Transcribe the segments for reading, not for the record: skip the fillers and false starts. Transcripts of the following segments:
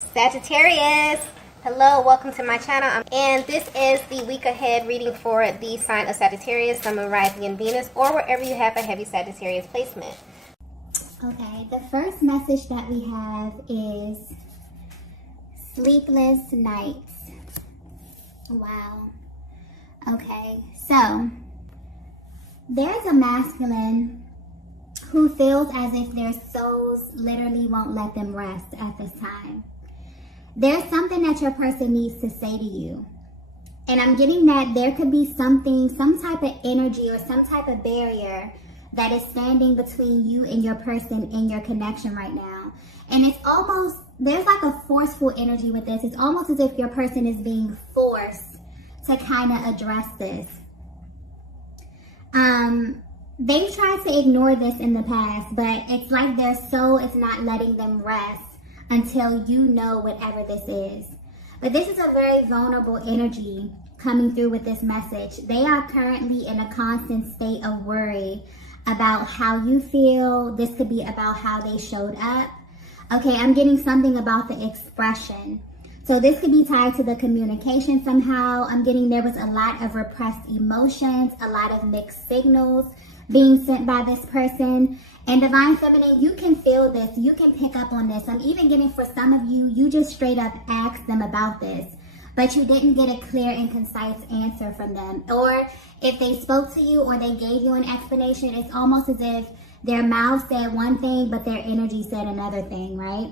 Sagittarius, hello, welcome to my channel, and this is the week ahead reading for the sign of Sagittarius, Sun, Moon, Rising, and Venus, or wherever you have a heavy Sagittarius placement. Okay, the first message that we have is sleepless nights. Wow. Okay, so there's a masculine who feels as if their souls literally won't let them rest at this time. There's something that your person needs to say to you. And I'm getting that there could be something, some type of energy or some type of barrier that is standing between you and your person in your connection right now. And it's almost, there's like a forceful energy with this. It's almost as if your person is being forced to kind of address this. They've tried to ignore this in the past, but it's like their soul is not letting them rest until you know whatever this is. But this is a very vulnerable energy coming through with this message. They are currently in a constant state of worry about how you feel. This could be about how they showed up. Okay, I'm getting something about the expression. So this could be tied to the communication somehow. I'm getting there was a lot of repressed emotions, a lot of mixed signals being sent by this person. And Divine Feminine, you can feel this. You can pick up on this. I'm even getting for some of you, you just straight up asked them about this, but you didn't get a clear and concise answer from them. Or if they spoke to you or they gave you an explanation, it's almost as if their mouth said one thing, but their energy said another thing, right?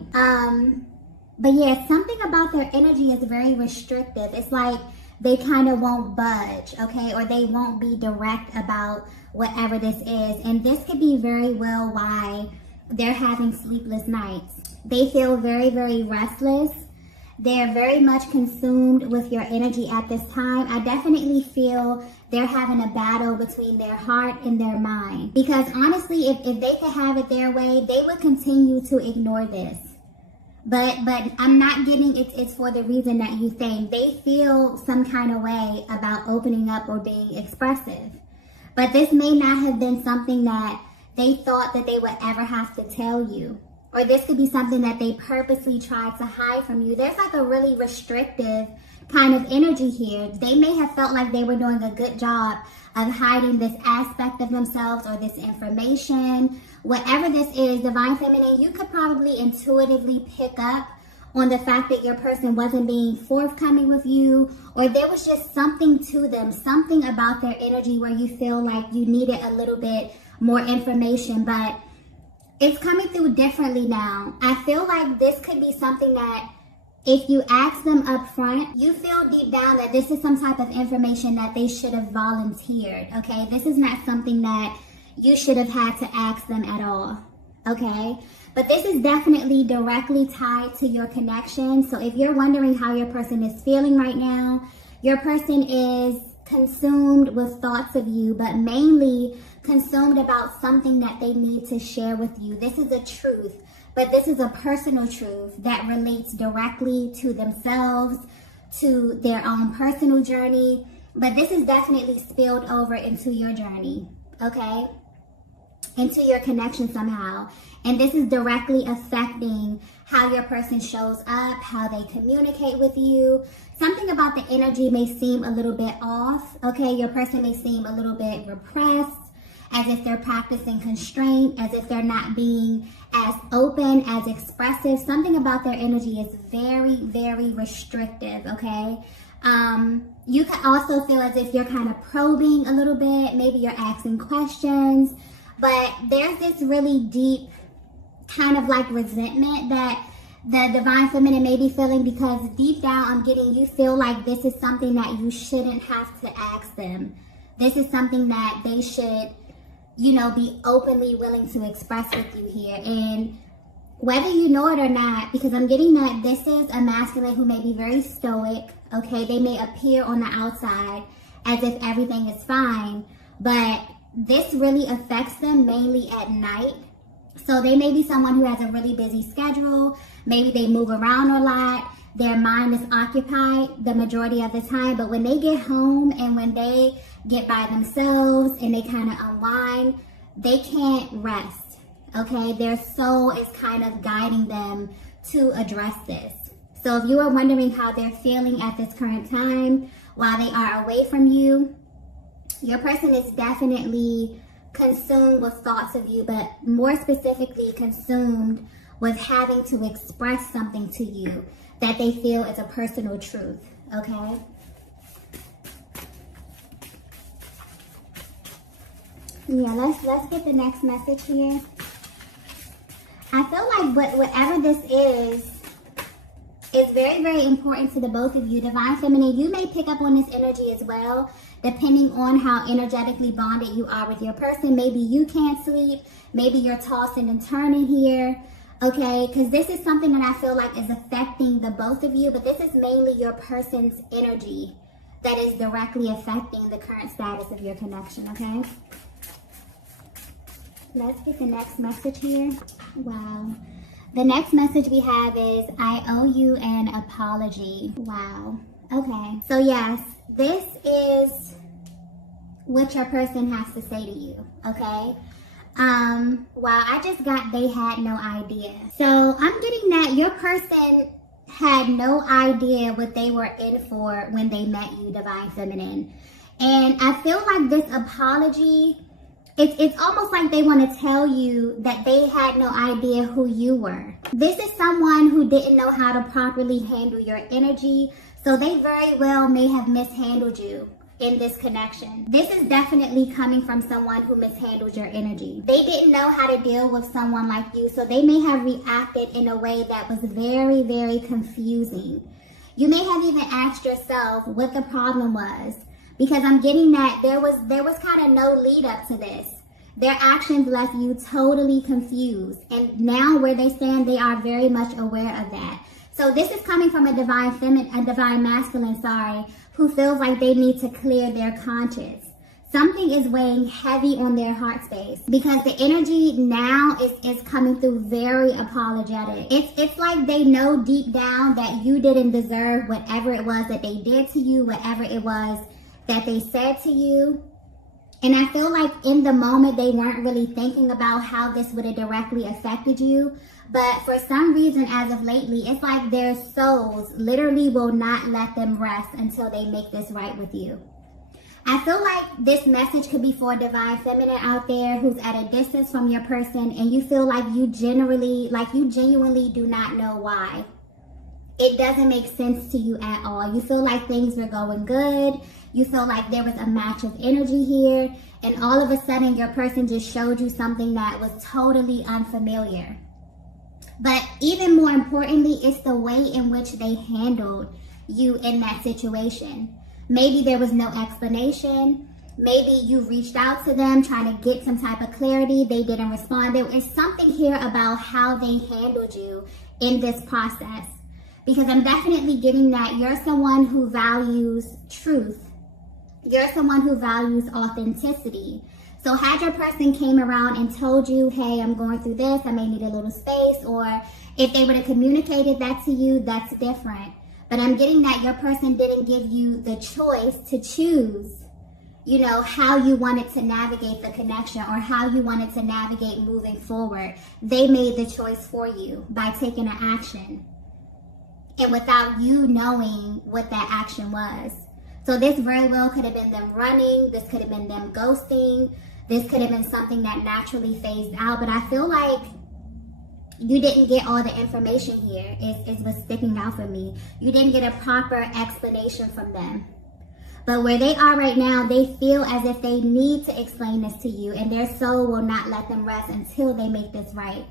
But yeah, something about their energy is very restrictive. It's like they kind of won't budge, okay? Or they won't be direct about whatever this is. And this could be very well why they're having sleepless nights. They feel very, very restless. They're very much consumed with your energy at this time. I definitely feel they're having a battle between their heart and their mind. Because honestly, if they could have it their way, they would continue to ignore this. But I'm not getting it's for the reason that you think. They feel some kind of way about opening up or being expressive. But this may not have been something that they thought that they would ever have to tell you. Or this could be something that they purposely tried to hide from you. There's like a really restrictive kind of energy here. They may have felt like they were doing a good job of hiding this aspect of themselves or this information. Whatever this is, Divine Feminine, you could probably intuitively pick up on the fact that your person wasn't being forthcoming with you, or there was just something to them, something about their energy where you feel like you needed a little bit more information, but it's coming through differently now. I feel like this could be something that if you ask them up front, you feel deep down that this is some type of information that they should have volunteered, okay? This is not something that you should have had to ask them at all, okay? But this is definitely directly tied to your connection. So if you're wondering how your person is feeling right now, your person is consumed with thoughts of you, but mainly consumed about something that they need to share with you. This is a truth, but this is a personal truth that relates directly to themselves, to their own personal journey. But this is definitely spilled over into your journey, okay? Into your connection somehow. And this is directly affecting how your person shows up, how they communicate with you. Something about the energy may seem a little bit off, okay? Your person may seem a little bit repressed, as if they're practicing constraint, as if they're not being as open, as expressive. Something about their energy is very, very restrictive, okay? You can also feel as if you're kind of probing a little bit. Maybe you're asking questions. But there's this really deep kind of like resentment that the Divine Feminine may be feeling, because deep down I'm getting you feel like this is something that you shouldn't have to ask them. This is something that they should, you know, be openly willing to express with you here. And whether you know it or not, because I'm getting that this is a masculine who may be very stoic, okay? They may appear on the outside as if everything is fine, but this really affects them mainly at night. So they may be someone who has a really busy schedule. Maybe they move around a lot. Their mind is occupied the majority of the time. But when they get home and when they get by themselves and they kind of unwind, they can't rest, okay? Their soul is kind of guiding them to address this, So if you are wondering how they're feeling at this current time while they are away from you, your person is definitely consumed with thoughts of you, but more specifically consumed with having to express something to you that they feel is a personal truth, okay? Yeah, let's get the next message here. I feel like whatever this is very, very important to the both of you. Divine Feminine, you may pick up on this energy as well, depending on how energetically bonded you are with your person. Maybe you can't sleep. Maybe you're tossing and turning here, okay? Because this is something that I feel like is affecting the both of you, but this is mainly your person's energy that is directly affecting the current status of your connection, okay? Let's get the next message here. Wow. The next message we have is, I owe you an apology. Wow. Okay. So yes, this is what your person has to say to you, okay? Wow, I just got they had no idea. So I'm getting that your person had no idea what they were in for when they met you, Divine Feminine. And I feel like this apology, it's almost like they want to tell you that they had no idea who you were. This is someone who didn't know how to properly handle your energy, so they very well may have mishandled you in this connection. This is definitely coming from someone who mishandled your energy. They didn't know how to deal with someone like you, so they may have reacted in a way that was very, very confusing. You may have even asked yourself what the problem was, because I'm getting that there was kind of no lead up to this. Their actions left you totally confused, and now where they stand, they are very much aware of that. So this is coming from a divine masculine, who feels like they need to clear their conscience. Something is weighing heavy on their heart space because the energy now is coming through very apologetic. It's like they know deep down that you didn't deserve whatever it was that they did to you, whatever it was that they said to you. And I feel like in the moment they weren't really thinking about how this would have directly affected you. But for some reason, as of lately, it's like their souls literally will not let them rest until they make this right with you. I feel like this message could be for a Divine Feminine out there who's at a distance from your person, and you feel like you genuinely do not know why. It doesn't make sense to you at all. You feel like things were going good. You feel like there was a match of energy here, and all of a sudden your person just showed you something that was totally unfamiliar. But even more importantly, it's the way in which they handled you in that situation. Maybe there was no explanation. Maybe you reached out to them trying to get some type of clarity. They didn't respond. There is something here about how they handled you in this process. Because I'm definitely getting that you're someone who values truth. You're someone who values authenticity. So had your person came around and told you, hey, I'm going through this, I may need a little space, or if they would have communicated that to you, that's different. But I'm getting that your person didn't give you the choice to choose, how you wanted to navigate the connection or how you wanted to navigate moving forward. They made the choice for you by taking an action. And without you knowing what that action was. So this very well could have been them running. This could have been them ghosting. This could have been something that naturally phased out. But I feel like you didn't get all the information here. Is what's sticking out for me. You didn't get a proper explanation from them. But where they are right now, they feel as if they need to explain this to you. And their soul will not let them rest until they make this right.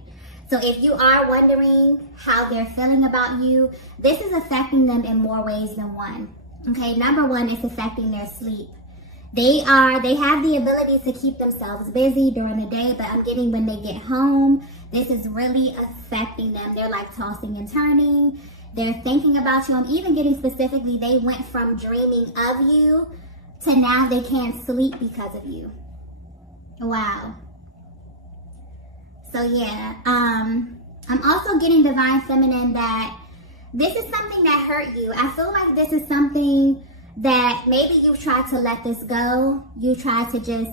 So if you are wondering how they're feeling about you, this is affecting them in more ways than one. Okay, number one, it's affecting their sleep. They have the ability to keep themselves busy during the day, but I'm getting when they get home, this is really affecting them. They're like tossing and turning. They're thinking about you. I'm even getting specifically, they went from dreaming of you to now they can't sleep because of you. Wow. So yeah, I'm also getting Divine Feminine that this is something that hurt you. I feel like this is something that maybe you tried to let this go. You tried to just,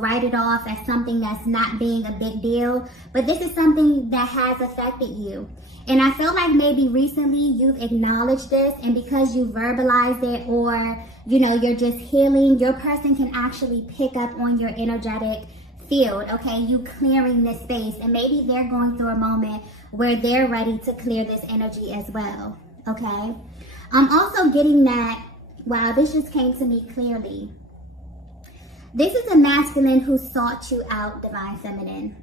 write it off as something that's not being a big deal. But this is something that has affected you. And I feel like maybe recently you've acknowledged this, and because you verbalized it, or, you're just healing, your person can actually pick up on your energetic field, okay? You clearing this space, and maybe they're going through a moment where they're ready to clear this energy as well, okay? I'm also getting that, wow, this just came to me clearly. This is a masculine who sought you out, Divine Feminine.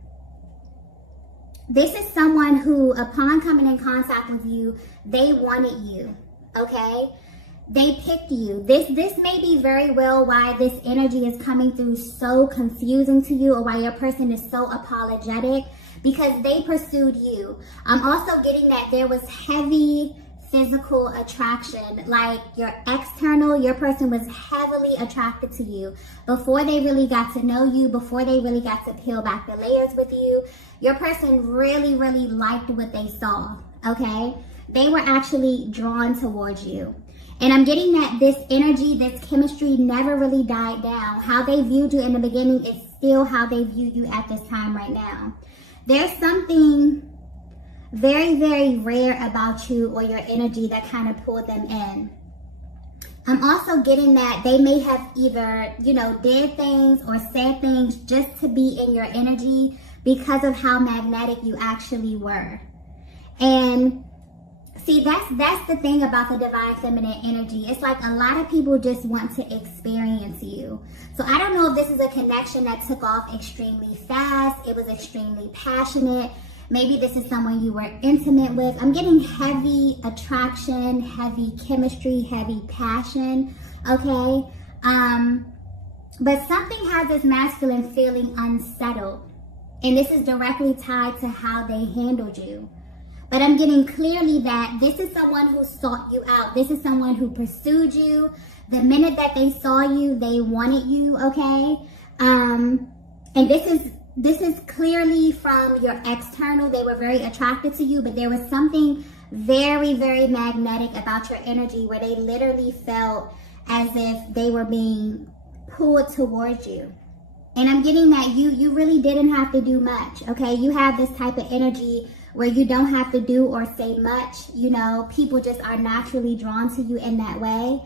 This is someone who, upon coming in contact with you, they wanted you, okay? They picked you. This may be very well why this energy is coming through so confusing to you, or why your person is so apologetic, because they pursued you. I'm also getting that there was heavy physical attraction, like your person was heavily attracted to you before they really got to know you, before they really got to peel back the layers with you. Your person really, really liked what they saw, okay? They were actually drawn towards you. And I'm getting that this energy, this chemistry never really died down. How they viewed you in the beginning is still how they view you at this time right now. There's something very, very rare about you or your energy that kind of pulled them in. I'm also getting that they may have either, did things or said things just to be in your energy because of how magnetic you actually were. And see, that's the thing about the Divine Feminine energy. It's like a lot of people just want to experience you. So I don't know if this is a connection that took off extremely fast. It was extremely passionate. Maybe this is someone you were intimate with. I'm getting heavy attraction, heavy chemistry, heavy passion, okay? But something has this masculine feeling unsettled. And this is directly tied to how they handled you. But I'm getting clearly that this is someone who sought you out. This is someone who pursued you. The minute that they saw you, they wanted you, okay? And this is clearly from your external. They were very attracted to you, but there was something very, very magnetic about your energy where they literally felt as if they were being pulled towards you. And I'm getting that you really didn't have to do much, okay? You have this type of energy where you don't have to do or say much. People just are naturally drawn to you in that way.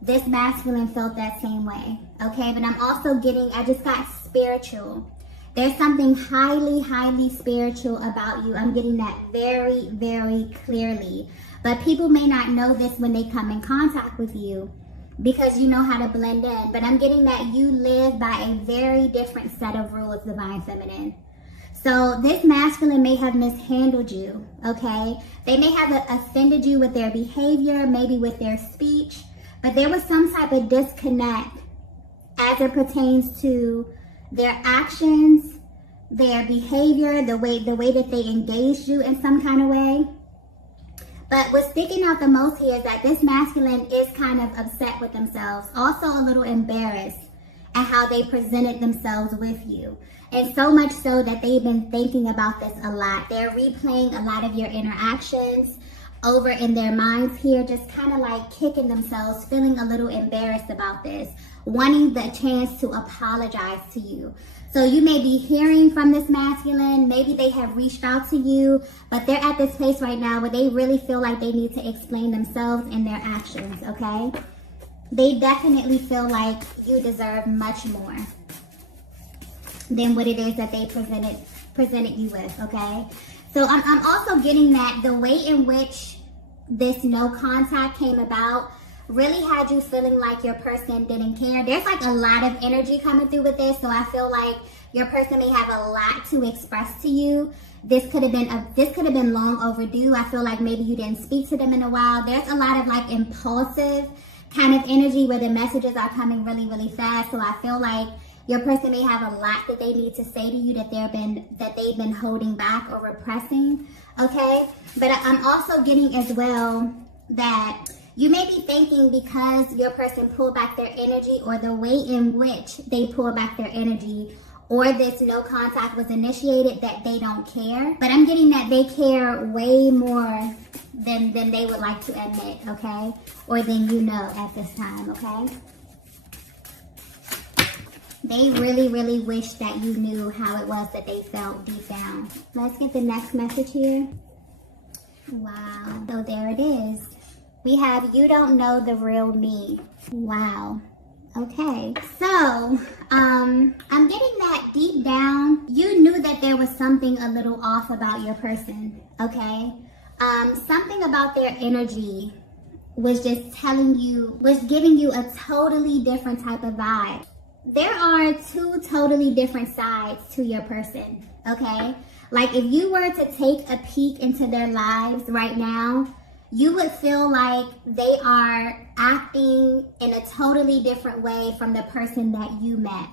This masculine felt that same way, okay? But I'm also getting, I just got spiritual. There's something highly, highly spiritual about you. I'm getting that very, very clearly. But people may not know this when they come in contact with you because you know how to blend in. But I'm getting that you live by a very different set of rules, Divine Feminine. So this masculine may have mishandled you, okay? They may have offended you with their behavior, maybe with their speech. But there was some type of disconnect as it pertains to their actions, their behavior, the way that they engaged you in some kind of way. But what's sticking out the most here is that this masculine is kind of upset with themselves, also a little embarrassed at how they presented themselves with you. And so much so that they've been thinking about this a lot. They're replaying a lot of your interactions over in their minds here, just kind of like kicking themselves, feeling a little embarrassed about this, wanting the chance to apologize to you. So you may be hearing from this masculine, maybe they have reached out to you, but they're at this place right now where they really feel like they need to explain themselves and their actions, okay? They definitely feel like you deserve much more than what it is that they presented you with, okay? So I'm also getting that the way in which this no contact came about really had you feeling like your person didn't care. There's like a lot of energy coming through with this, so I feel like your person may have a lot to express to you. This could have been long overdue. I feel like maybe you didn't speak to them in a while. There's a lot of like impulsive kind of energy where the messages are coming really, really fast. So I feel like your person may have a lot that they need to say to you that they've been holding back or repressing, okay? But I'm also getting as well that you may be thinking because your person pulled back their energy, or the way in which they pull back their energy, or this no contact was initiated, that they don't care. But I'm getting that they care way more than they would like to admit, okay? Or than you know at this time, okay? They really, really wish that you knew how it was that they felt deep down. Let's get the next message here. Wow. So there it is. We have, you don't know the real me. Wow. Okay. So, I'm getting that deep down, you knew that there was something a little off about your person, okay? Something about their energy was just telling you, was giving you a totally different type of vibe. There are two totally different sides to your person, okay? Like if you were to take a peek into their lives right now, you would feel like they are acting in a totally different way from the person that you met.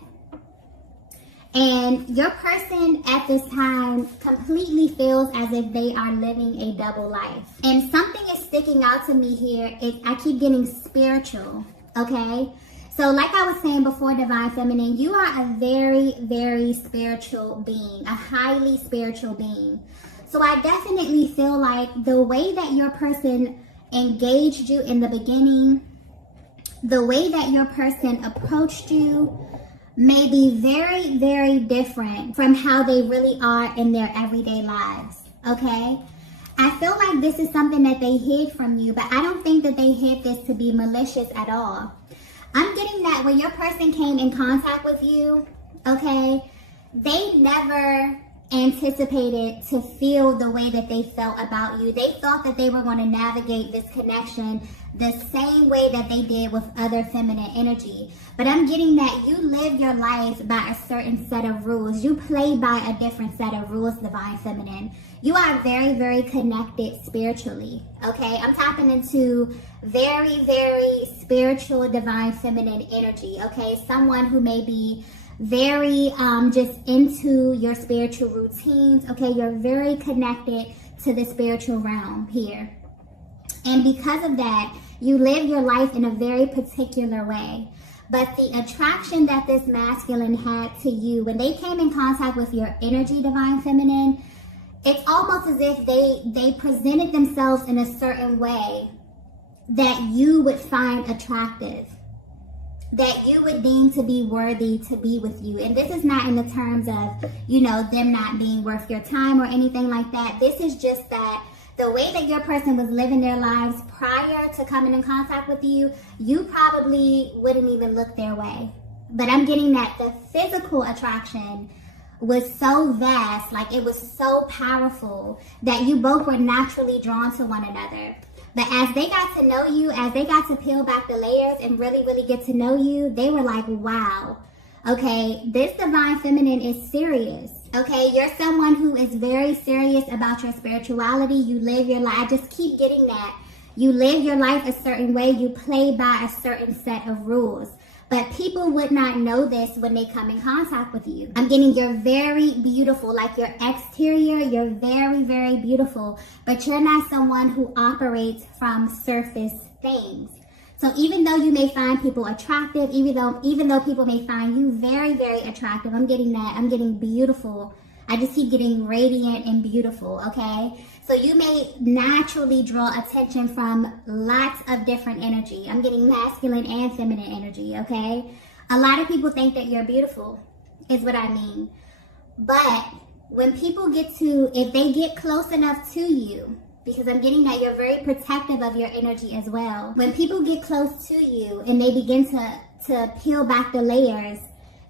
And your person at this time completely feels as if they are living a double life. And something is sticking out to me here. I keep getting spiritual, okay? So like I was saying before, Divine Feminine, you are a very, very spiritual being, a highly spiritual being. So I definitely feel like the way that your person engaged you in the beginning, the way that your person approached you may be very, very different from how they really are in their everyday lives, okay? I feel like this is something that they hid from you, but I don't think that they hid this to be malicious at all. I'm getting that when your person came in contact with you, okay, they never anticipated to feel the way that they felt about you. They thought that they were going to navigate this connection the same way that they did with other feminine energy. But I'm getting that you live your life by a certain set of rules. You play by a different set of rules, Divine Feminine. You are very, very connected spiritually, okay? I'm tapping into very, very spiritual Divine Feminine energy, okay? Someone who may be very just into your spiritual routines, okay? You're very connected to the spiritual realm here. And because of that, you live your life in a very particular way. But the attraction that this masculine had to you, when they came in contact with your energy, Divine Feminine, it's almost as if they presented themselves in a certain way that you would find attractive, that you would deem to be worthy to be with you. And this is not in the terms of, you know, them not being worth your time or anything like that. This is just that the way that your person was living their lives prior to coming in contact with you, you probably wouldn't even look their way. But I'm getting that the physical attraction was so vast, like it was so powerful, that you both were naturally drawn to one another. But as they got to know you, as they got to peel back the layers and really, really get to know you, they were like, wow, okay, this Divine Feminine is serious. Okay, you're someone who is very serious about your spirituality. You live your life. I just keep getting that. You live your life a certain way. You play by a certain set of rules. But people would not know this when they come in contact with you. I'm getting you're very beautiful. Like your exterior, you're very, very beautiful. But you're not someone who operates from surface things. So even though you may find people attractive, even though people may find you very, very attractive, I'm getting that. I'm getting beautiful. I just keep getting radiant and beautiful, okay? So you may naturally draw attention from lots of different energy. I'm getting masculine and feminine energy, okay? A lot of people think that you're beautiful, is what I mean. But when people if they get close enough to you, because I'm getting that you're very protective of your energy as well. When people get close to you and they begin to peel back the layers,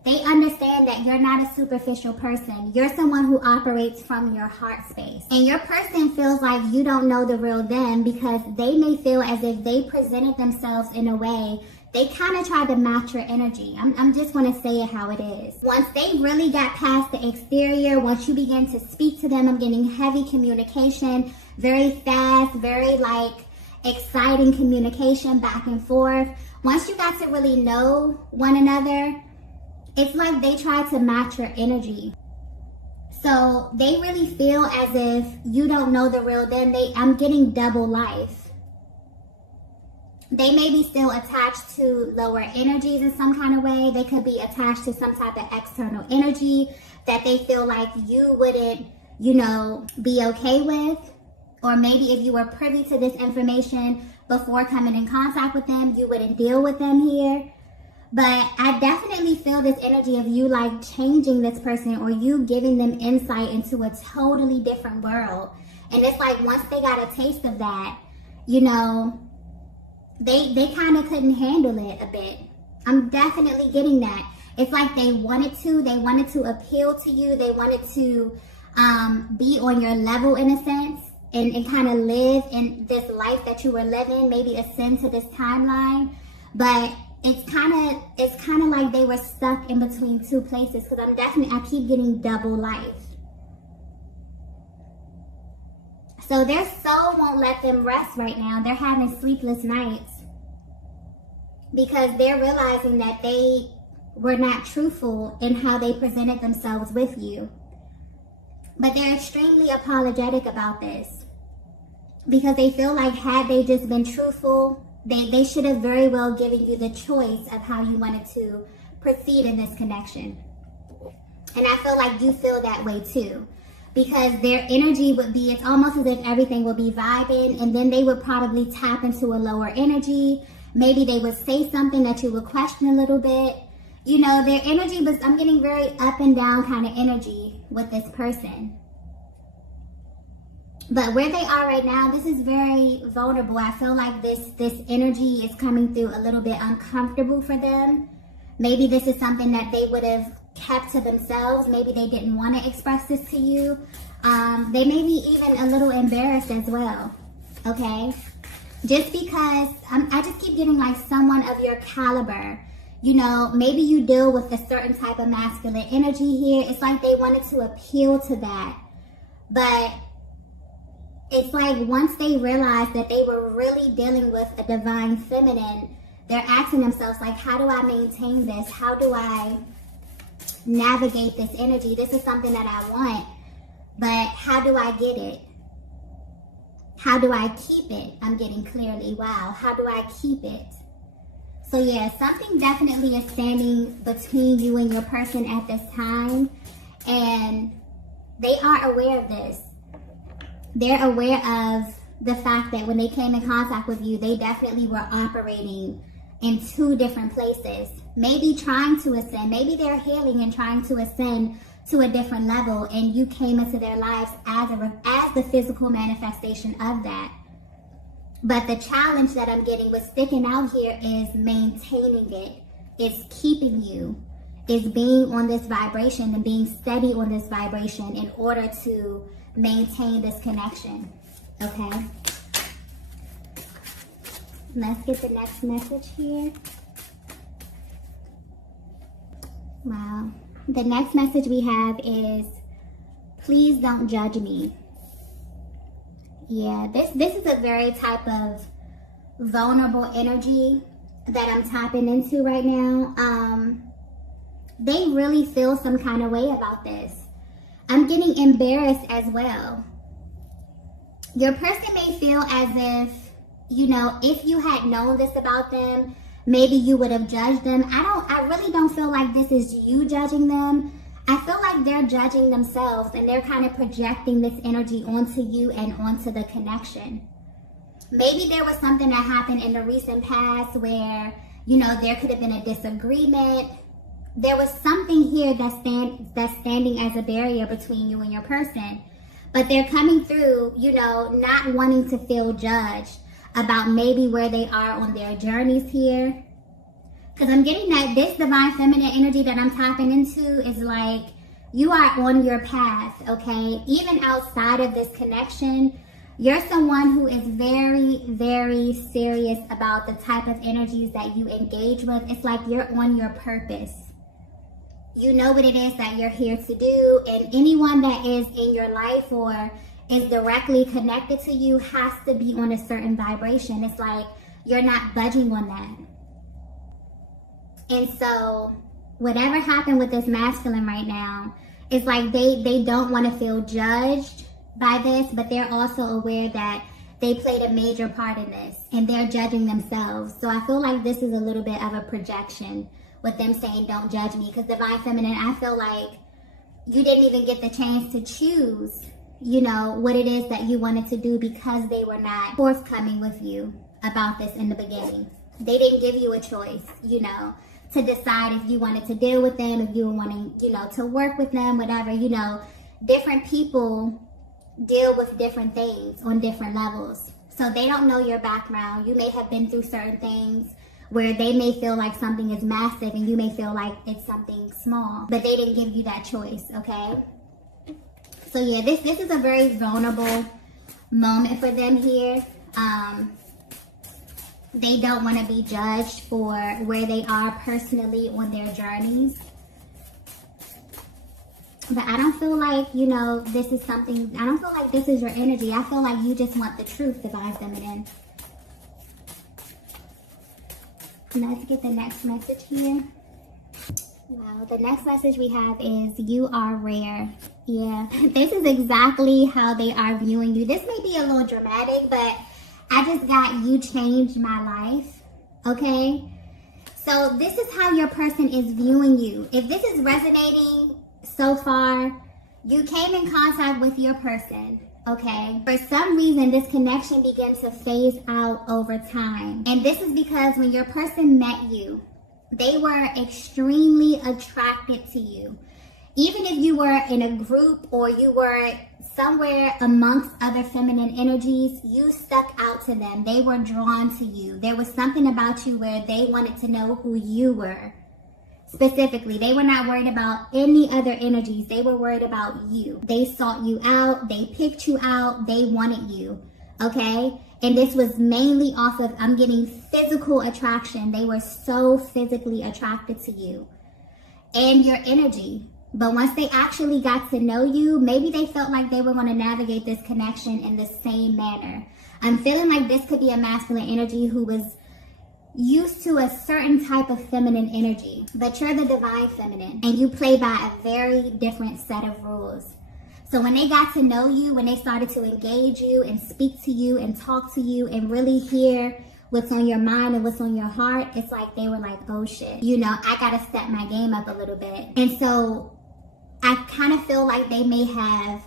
they understand that you're not a superficial person. You're someone who operates from your heart space. And your person feels like you don't know the real them because they may feel as if they presented themselves in a way they kind of tried to match your energy. I'm just going to say it how it is. Once they really got past the exterior, once you begin to speak to them, I'm getting heavy communication, very fast, very like exciting communication back and forth. Once you got to really know one another, it's like they tried to match your energy. So they really feel as if you don't know the real them. I'm getting double life. They may be still attached to lower energies in some kind of way. They could be attached to some type of external energy that they feel like you wouldn't, be okay with. Or maybe if you were privy to this information before coming in contact with them, you wouldn't deal with them here. But I definitely feel this energy of you like changing this person, or you giving them insight into a totally different world. And it's like once they got a taste of that, they kind of couldn't handle it a bit. I'm definitely getting that. It's like they wanted to appeal to you. They wanted to be on your level in a sense, and kind of live in this life that you were living, maybe ascend to this timeline. But it's kind of like they were stuck in between two places, because I keep getting double life. So their soul won't let them rest right now. They're having sleepless nights because they're realizing that they were not truthful in how they presented themselves with you. But they're extremely apologetic about this because they feel like had they just been truthful, they should have very well given you the choice of how you wanted to proceed in this connection. And I feel like you feel that way too. Because their energy would be, it's almost as if everything would be vibing, and then they would probably tap into a lower energy. Maybe they would say something that you would question a little bit. Their energy was, I'm getting very up and down kind of energy with this person. But where they are right now, this is very vulnerable. I feel like this energy is coming through a little bit uncomfortable for them. Maybe this is something that they would have kept to themselves. Maybe they didn't want to express this to you. They may be even a little embarrassed as well. Okay? Just because I just keep getting like someone of your caliber. Maybe you deal with a certain type of masculine energy here. It's like they wanted to appeal to that. But it's like once they realized that they were really dealing with a divine feminine, they're asking themselves like, how do I maintain this? How do I navigate this energy? This is something that I want, but how do I get it? How do I keep it? I'm getting clearly, wow, how do I keep it? So yeah, something definitely is standing between you and your person at this time, and they are aware of this. They're aware of the fact that when they came in contact with you, they definitely were operating in two different places, maybe trying to ascend, maybe they're healing and trying to ascend to a different level, and you came into their lives as the physical manifestation of that. But the challenge that I'm getting with sticking out here is maintaining it, is keeping you, is being on this vibration and being steady on this vibration in order to maintain this connection. Okay? Let's get the next message here. Wow. The next message we have is, please don't judge me. Yeah, this is a very type of vulnerable energy that I'm tapping into right now. They really feel some kind of way about this. I'm getting embarrassed as well. Your person may feel as if, if you had known this about them, maybe you would have judged them. I really don't feel like this is you judging them. I feel like they're judging themselves, and they're kind of projecting this energy onto you and onto the connection. Maybe there was something that happened in the recent past where, there could have been a disagreement. There was something here that's standing as a barrier between you and your person. But they're coming through, not wanting to feel judged about maybe where they are on their journeys here. Because I'm getting that this divine feminine energy that I'm tapping into is like, you are on your path, okay? Even outside of this connection, you're someone who is very, very serious about the type of energies that you engage with. It's like you're on your purpose. You know what it is that you're here to do, and anyone that is in your life or is directly connected to you has to be on a certain vibration. It's like you're not budging on that. And so whatever happened with this masculine right now, it's like they don't want to feel judged by this, but they're also aware that they played a major part in this, and they're judging themselves. So I feel like this is a little bit of a projection with them saying, don't judge me. Because Divine Feminine, I feel like you didn't even get the chance to choose, you know, what it is that you wanted to do, because they were not forthcoming with you about this in the beginning. They didn't give you a choice, you know, to decide if you wanted to deal with them, if you were wanting, you know, to work with them, whatever. You know, different people deal with different things on different levels. So they don't know your background. You may have been through certain things where they may feel like something is massive and you may feel like it's something small, but they didn't give you that choice, okay? So yeah, this is a very vulnerable moment for them here. They don't want to be judged for where they are personally on their journeys. But I don't feel like, you know, this is something, I don't feel like this is your energy. I feel like you just want the truth, Divine Feminine. Let's get the next message here. Well, the next message we have is you are rare. Yeah, this is exactly how they are viewing you. This may be a little dramatic, but I just got you changed my life, okay? So this is how your person is viewing you. If this is resonating so far, you came in contact with your person, okay? For some reason, this connection began to phase out over time. And this is because when your person met you, they were extremely attracted to you. Even if you were in a group or you were somewhere amongst other feminine energies, you stuck out to them. They were drawn to you. There was something about you where they wanted to know who you were. Specifically, they were not worried about any other energies. They were worried about you. They sought you out. They picked you out. They wanted you, okay? And this was mainly off of, I'm getting physical attraction. They were so physically attracted to you and your energy. But once they actually got to know you, maybe they felt like they were going to navigate this connection in the same manner. I'm feeling like this could be a masculine energy who was used to a certain type of feminine energy. But you're the Divine Feminine, and you play by a very different set of rules. So when they got to know you, when they started to engage you and speak to you and talk to you and really hear what's on your mind and what's on your heart, it's like they were like, oh shit, you know, I gotta step my game up a little bit. And so I kind of feel like they may have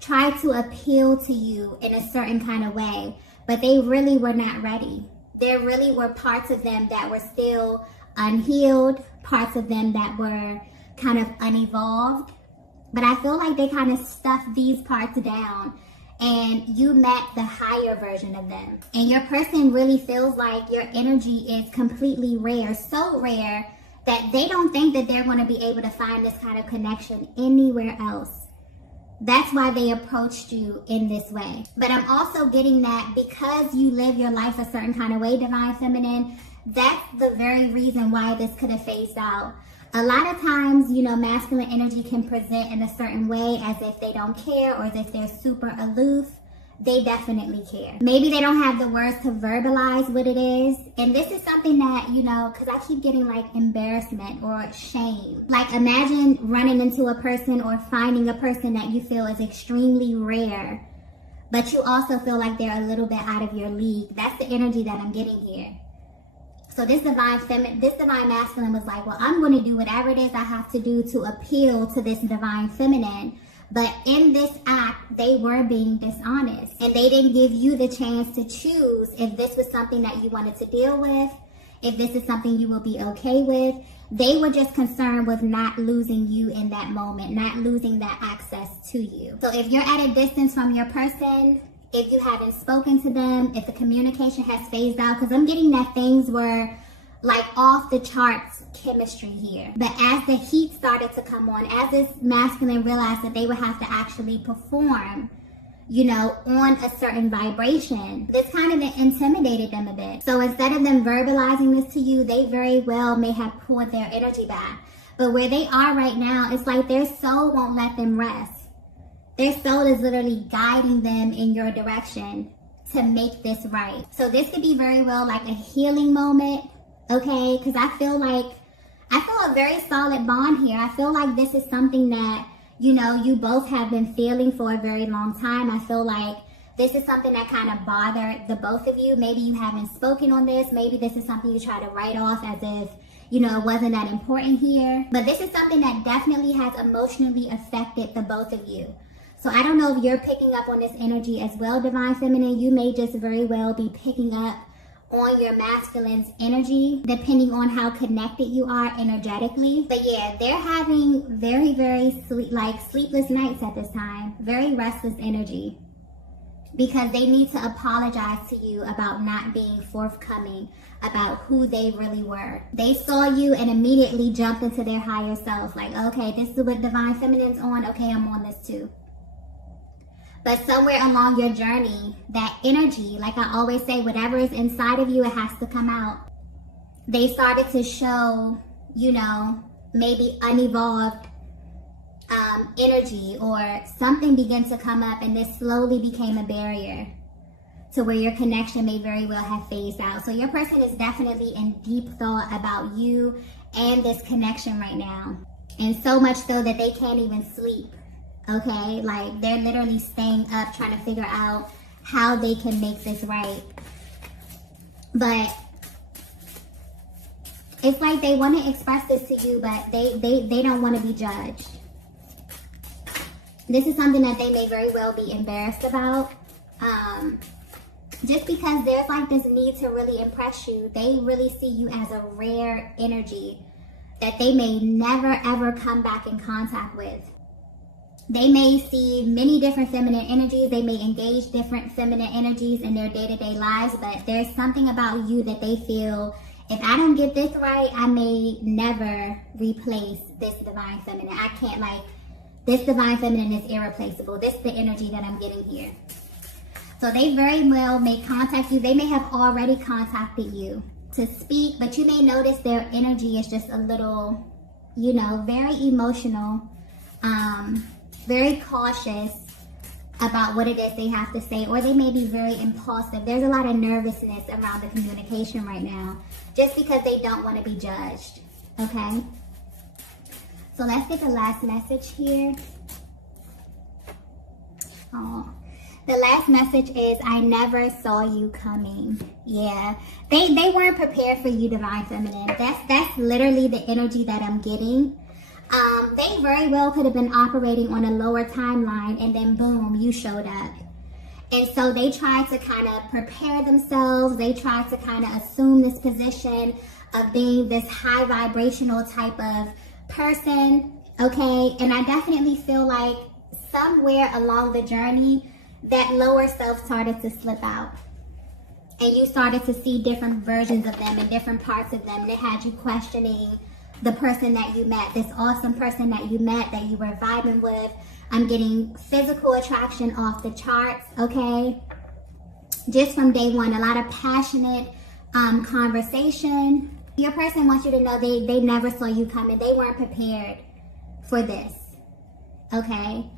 tried to appeal to you in a certain kind of way, but they really were not ready. There really were parts of them that were still unhealed, parts of them that were kind of unevolved. But I feel like they kind of stuffed these parts down and you met the higher version of them. And your person really feels like your energy is completely rare, so rare that they don't think that they're going to be able to find this kind of connection anywhere else. That's why they approached you in this way. But I'm also getting that because you live your life a certain kind of way, Divine Feminine, that's the very reason why this could have phased out. A lot of times, you know, masculine energy can present in a certain way as if they don't care or as if they're super aloof. They definitely care. Maybe they don't have the words to verbalize what it is. And this is something that, you know, because I keep getting like embarrassment or shame. Like imagine running into a person or finding a person that you feel is extremely rare, but you also feel like they're a little bit out of your league. That's the energy that I'm getting here. So this divine masculine was like, well, I'm going to do whatever it is I have to do to appeal to this divine feminine. But in this act, they were being dishonest. And they didn't give you the chance to choose if this was something that you wanted to deal with, if this is something you will be okay with. They were just concerned with not losing you in that moment, not losing that access to you. So if you're at a distance from your person, if you haven't spoken to them, if the communication has phased out, because I'm getting that things were like off the charts chemistry here. But as the heat started to come on, as this masculine realized that they would have to actually perform, you know, on a certain vibration, this kind of intimidated them a bit. So instead of them verbalizing this to you, they very well may have pulled their energy back. But where they are right now, it's like their soul won't let them rest. Their soul is literally guiding them in your direction to make this right. So this could be very well like a healing moment, okay? Because I feel a very solid bond here. I feel like this is something that, you know, you both have been feeling for a very long time. I feel like this is something that kind of bothered the both of you. Maybe you haven't spoken on this. Maybe this is something you try to write off as if, you know, it wasn't that important here. But this is something that definitely has emotionally affected the both of you. So I don't know if you're picking up on this energy as well, Divine Feminine. You may just very well be picking up on your masculine's energy, depending on how connected you are energetically. But yeah, they're having very, very sleepless nights at this time. Very restless energy. Because they need to apologize to you about not being forthcoming about who they really were. They saw you and immediately jumped into their higher self. Like, okay, this is what Divine Feminine's on. Okay, I'm on this too. But somewhere along your journey, that energy, like I always say, whatever is inside of you, it has to come out. They started to show, you know, maybe unevolved energy, or something began to come up, and this slowly became a barrier to where your connection may very well have phased out. So your person is definitely in deep thought about you and this connection right now. And so much so that they can't even sleep. Okay, like they're literally staying up trying to figure out how they can make this right. But it's like they want to express this to you, but they don't want to be judged. This is something that they may very well be embarrassed about. Just because there's like this need to really impress you. They really see you as a rare energy that they may never ever come back in contact with. They may see many different feminine energies. They may engage different feminine energies in their day-to-day lives, but there's something about you that they feel, if I don't get this right, I may never replace this Divine Feminine. I can't, like, this Divine Feminine is irreplaceable. This is the energy that I'm getting here. So they very well may contact you. They may have already contacted you to speak, but you may notice their energy is just a little, you know, very emotional, very cautious about what it is they have to say, or they may be very impulsive. There's a lot of nervousness around the communication right now, just because they don't want to be judged, okay? So let's get the last message here. Oh, the last message is, I never saw you coming. Yeah, they weren't prepared for you, Divine Feminine. That's literally the energy that I'm getting. They very well could have been operating on a lower timeline, and then boom, you showed up. And so they tried to kind of prepare themselves. They tried to kind of assume this position of being this high vibrational type of person, okay? And I definitely feel like somewhere along the journey, that lower self started to slip out. And you started to see different versions of them and different parts of them that had you questioning the person that you met, this awesome person that you met, that you were vibing with. I'm getting physical attraction off the charts, okay? Just from day one, a lot of passionate conversation. Your person wants you to know they never saw you coming. They weren't prepared for this, okay?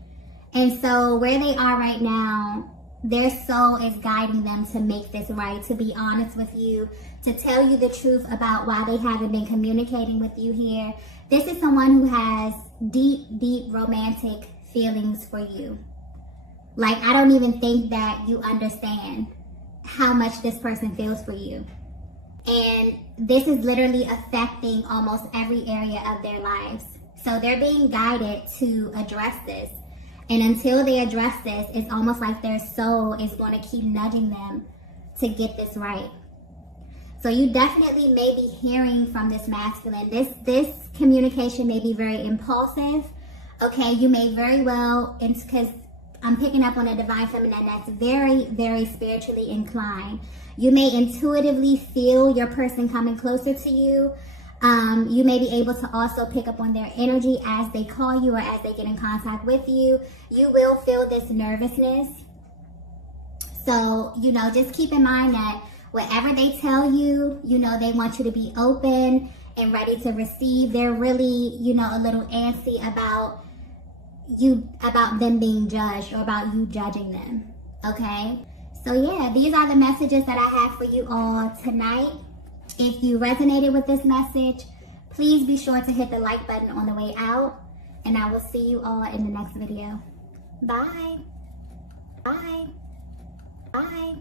And so where they are right now, their soul is guiding them to make this right, to be honest with you, to tell you the truth about why they haven't been communicating with you here. This is someone who has deep, deep romantic feelings for you. Like, I don't even think that you understand how much this person feels for you. And this is literally affecting almost every area of their lives. So they're being guided to address this. And until they address this, it's almost like their soul is going to keep nudging them to get this right. So you definitely may be hearing from this masculine. This communication may be very impulsive. Okay, you may very well, because I'm picking up on a Divine Feminine that's very, very spiritually inclined. You may intuitively feel your person coming closer to you. You may be able to also pick up on their energy as they call you or as they get in contact with you. You will feel this nervousness. So, you know, just keep in mind that whatever they tell you, you know, they want you to be open and ready to receive. They're really, you know, a little antsy about you, about them being judged or about you judging them. Okay? So yeah, these are the messages that I have for you all tonight. If you resonated with this message, please be sure to hit the like button on the way out, and I will see you all in the next video. Bye. Bye. Bye.